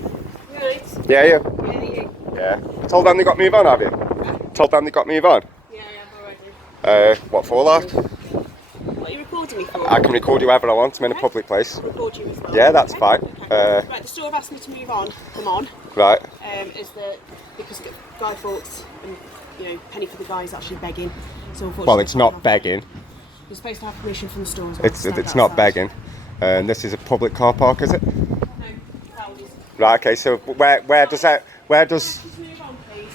Right. Yeah, you. Yeah, you. Yeah. Told them they got move on, have you? Told them they got move on. Yeah, I have already. What for, lad? What are you recording me for? I can record you wherever I want. I'm in a public place. I'll record you as well. Yeah, that's okay? fine. Okay. Right, the store have asked me to move on. Come on. Right. Because Guy Fawkes and Penny for the Guy is actually begging. So unfortunately, Well, it's not begging. You're supposed to have permission from the stores. It's not begging. And this is a public car park, is it? No, Aldi's. Right. Okay. So where does?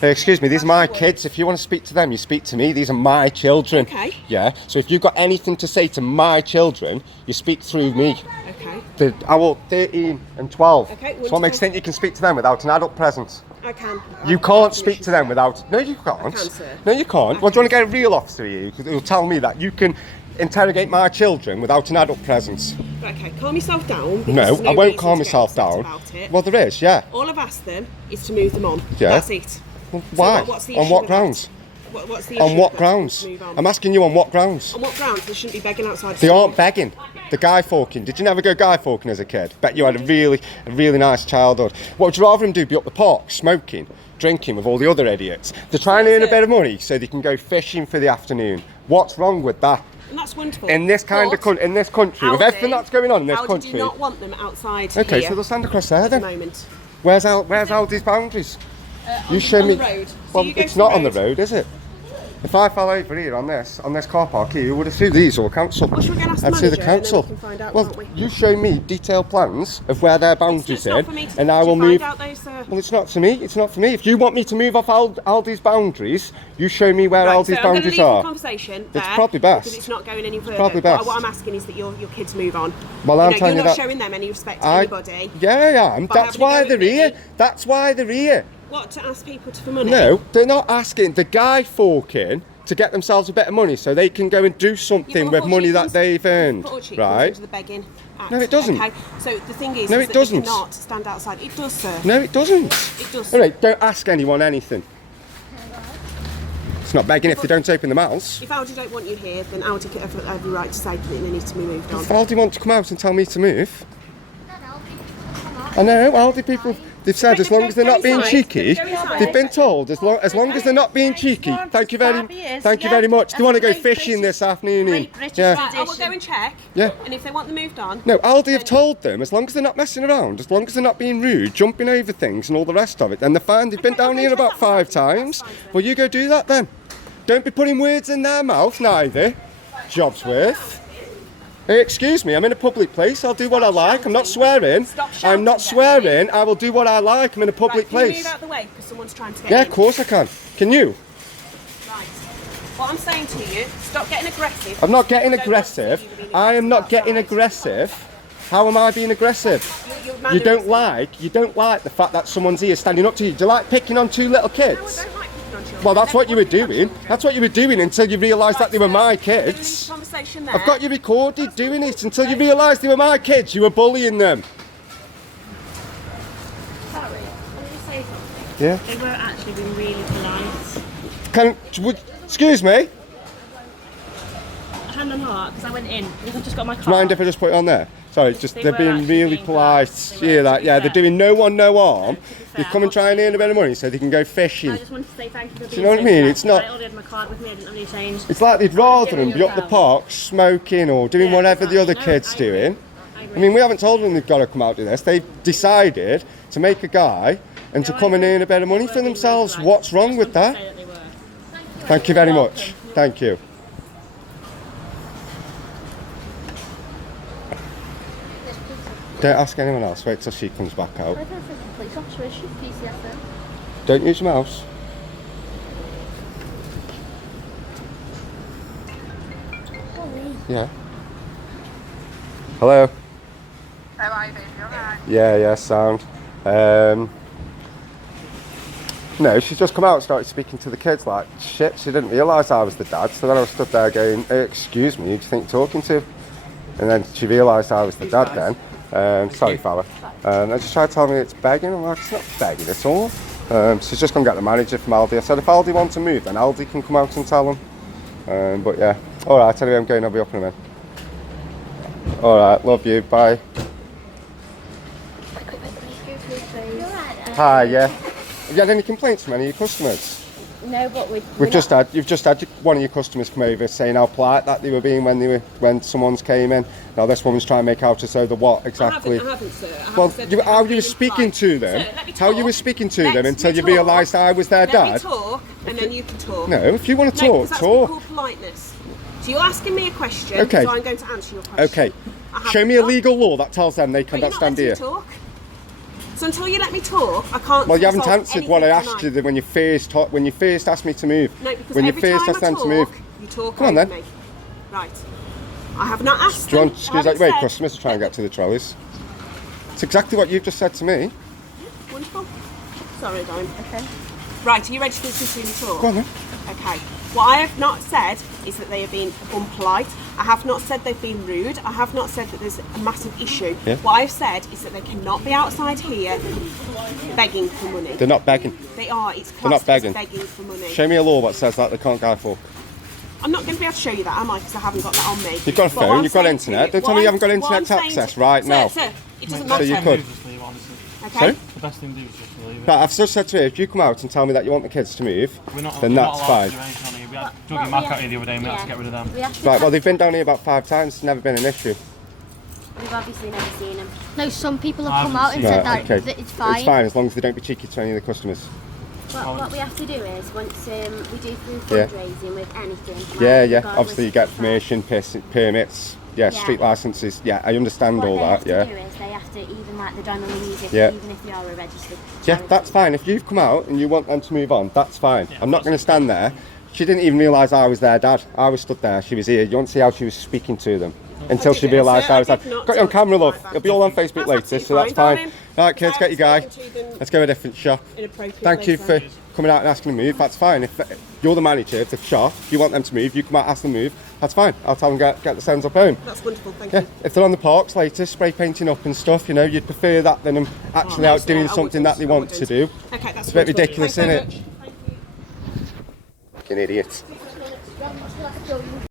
Excuse me, these are my kids. If you want to speak to them, you speak to me. These are my children. Okay. Yeah. So if you've got anything to say to my children, you speak through me. Okay. I will 13 and 12. Okay. To what extent you can speak to them without an adult present? I can. You can't speak to them without. No, you can't. I can, sir. No, you can't. Well, do you want to get a real officer here who'll tell me that you can interrogate my children without an adult presence? Okay, calm yourself down. No, I won't calm myself down. Well, there is, yeah. All I've asked them is to move them on. Yeah. That's it. Well, why? So what's the on issue what with grounds? that? What's the issue On what with that? grounds? Move on. I'm asking you on what grounds? On what grounds? They shouldn't be begging outside. They aren't begging. The guy forking. Did you never go guy forking as a kid? Bet you had a really nice childhood. What would you rather him do? Be up the park, smoking, drinking with all the other idiots? They're trying to earn a bit of money so they can go fishing for the afternoon. What's wrong with that? And that's wonderful. In this kind of in this country, with everything that's going on in this country. do not want them outside Okay, here so they'll stand across there at the then. moment. Where's Aldi's boundaries? You show me. the road. So Well, you go it's to not on the road, is it? If I fell over here on this car park here, you would have sued these or council. Well, should we go and ask the I'd sue the manager and then council. we can find out, Well, can't we? you show me detailed plans of where their boundaries It's not in, for me to, and I will find move. out those, Well, it's not to me. It's not for me. If you want me to move off Aldi's boundaries, you show me where Right, Aldi's so boundaries I'm are. going to leave the conversation there. It's probably best. Because it's not going any further. probably best. What I'm asking is that your kids move on. Well, I'm telling you're you not that. showing them any respect to anybody. Yeah, I am. By That's having a why go they're with me. here. That's why they're here. What, to ask people for money? No, they're not asking. The guy forking to get themselves a bit of money so they can go and do something with money that they've earned, right? Into the begging act. No, it doesn't. Okay? So the thing is, No, is it that doesn't. you cannot stand outside. It does, sir. No, it doesn't. It does. All right, don't ask anyone anything. It's not begging if they don't open the mouths. If Aldi don't want you here, then Aldi have every right to say that they need to be moved on. If Aldi want to come out and tell me to move, I know, Aldi people, they've said as long as they're not being cheeky, they've been told as long as they're not being cheeky. Thank you very much. They want to go fishing this afternoon. Yeah. Right, I will go and check. Yeah. And if they want them moved on. No, Aldi have told them as long as they're not messing around, as long as they're not being rude, jumping over things and all the rest of it, then they're fine. They've been down here about 5 times. Well, you go do that then. Don't be putting words in their mouth neither. Job's worth. Hey, excuse me, I'm in a public place. I'll do what I like. I'm not swearing. I'm not swearing. I will do what I like. I'm in a public Can you place. move out of the way because someone's trying to get Yeah, in? of course I can. Can you? Right. What I'm saying to you, stop getting aggressive. I'm not getting I don't want to see aggressive. you being I am not getting outside. aggressive. How am I being aggressive? You're You don't like the fact that someone's here standing up to you. Do you like picking on 2 little No, I kids? don't like picking on children. Well, that's what you were They're doing. children. That's what you were doing until you realised that they were my There's kids. a conversation there. I've got you recorded doing it until you realised they were my kids. You were bullying them. Sorry, can I say something? Yeah. They were actually being really polite. Excuse me? Hand on heart, because I went in, because I've just got my Do car. you mind if I just put it on there? Sorry, it's just They they're were being actually really being polite. polite. They were, Yeah, that. to be Yeah, they're fair. doing no one no harm. To be They fair, come and try and earn a bit of money so they can go I fishing. just wanted to say thank you for being Do you know what I so mean? polite, It's not- I already had my card with me, I didn't have any change. It's like they'd rather them be up the yourself. park smoking or doing Yeah, whatever the other exactly. No, kids I agree. doing. I I agree. mean, we haven't told them they've got to come out to this. They've decided to make a guy and to No, I come and agree. earn a bit of money They for were being themselves. really polite. What's wrong I with just wanted that? to say they were. Thank you very much. Thank you. Don't ask anyone else. Wait till she comes back out. I don't think the police officer is she? PCSO. Don't use your mouse. Yeah. Hello. How are you, baby? You alright? Yeah, sound. No, she's just come out and started speaking to the kids like shit. She didn't realise I was the dad, so then I was stood there going, excuse me, who do you think you're talking to? And then she realised I was the dad then. Sorry, fella. I just tried to tell me it's begging. I'm like, it's not begging at all. So she's just going to get the manager from Aldi. I said, if Aldi want to move, then Aldi can come out and tell them. But yeah. Alright, anyway, I'm going. I'll be up in a minute. Alright, love you. Bye. Hi, yeah. Have you had any complaints from any of your customers? No, but You've just had one of your customers come over saying how polite that they were being when someone's came in. Now this woman's trying to make out as though the what exactly? I haven't, sir. I haven't Well, said how you were speaking to them, Sir, let me how you talk. were speaking to Let them until me you talk. realised I was their Let dad. me talk, and then you can talk. No, if you want to No, talk, because that's talk. called politeness. So you're asking me a question, Okay. so I'm going to answer your question. Okay. I have Show me a not- legal law that tells them they But cannot you're not stand letting here. me talk. So until you let me talk, I can't. Well, you haven't resolve answered what I anything asked tonight. you when you first asked me to move. No, because when you every first time asked I them talk, to move. you talk Come on, over then. me. Right. I have not asked Do you them. want to excuse that I way? haven't Customers said- to try and get to the trolleys. It's exactly what you've just said to me. Wonderful. Sorry, darling. Okay. Right, are you ready to listen to me talk? Go on then. Okay. What I have not said is that they have been unpolite. I have not said they've been rude. I have not said that there's a massive issue. Yeah. What I've said is that they cannot be outside here begging for money. They're not begging. They are. It's They're not classed as begging. begging for money. Show me a law that says that they can't go for. I'm not going to be able to show you that, am I? Because I haven't got that on me. You've got a But what phone, I'm you've got saying to internet. Don't what tell me you I'm- haven't got what I'm internet saying access to- right sir, now. Sir, it doesn't So matter. you could. Just leave it, honestly. Okay. Sorry? The best thing to do is just to leave it. But I've just said to you, if you come out and tell me that you want the kids to move, We're not, then we're that's not allowed fine. to do anything on here. We had Dougie Mac out here the other day and we had to get rid of them. Right, well, they've been down here about 5 times. It's never been an issue. We've obviously never seen him. No, some people I have come haven't out and seen said Right, that, okay. that it's fine. It's fine as long as they don't be cheeky to any of the customers. What we have to do is, once we do food Yeah. fundraising with anything. Yeah, like, yeah. regardless Obviously, you of get the permission, permits, yeah, street licenses. Yeah, I understand What all they that. have Yeah. to do is they have to, even like the Donna Music, Yeah. even if they are a registered Yeah, charity. that's fine. If you've come out and you want them to move on, that's fine. I'm not going to stand there. She didn't even realise I was their dad. I was stood there. She was here. You want to see how she was speaking to them until she didn't, realised sir. I was I dad. did not Got you on talk camera, to love. you like It'll be all on that. Facebook That's later, absolutely so that's fine, fine. darling. Right, kids, I get your have guy. spoken to them Let's go to a different shop. inappropriately, Thank you for so- coming out and asking to move. That's fine. If you're the manager of the shop, if you want them to move, you come out, ask them to move. That's fine. I'll tell them get the sends up home. That's wonderful, thank Yeah, you. if they're on the parks later, spray painting up and stuff, you know, you'd prefer that than them actually out doing I something wouldn't, that they I want to wouldn't. do. Okay, that's It's a bit wonderful. ridiculous, Thanks isn't very it? much. Thank you. Fucking idiot.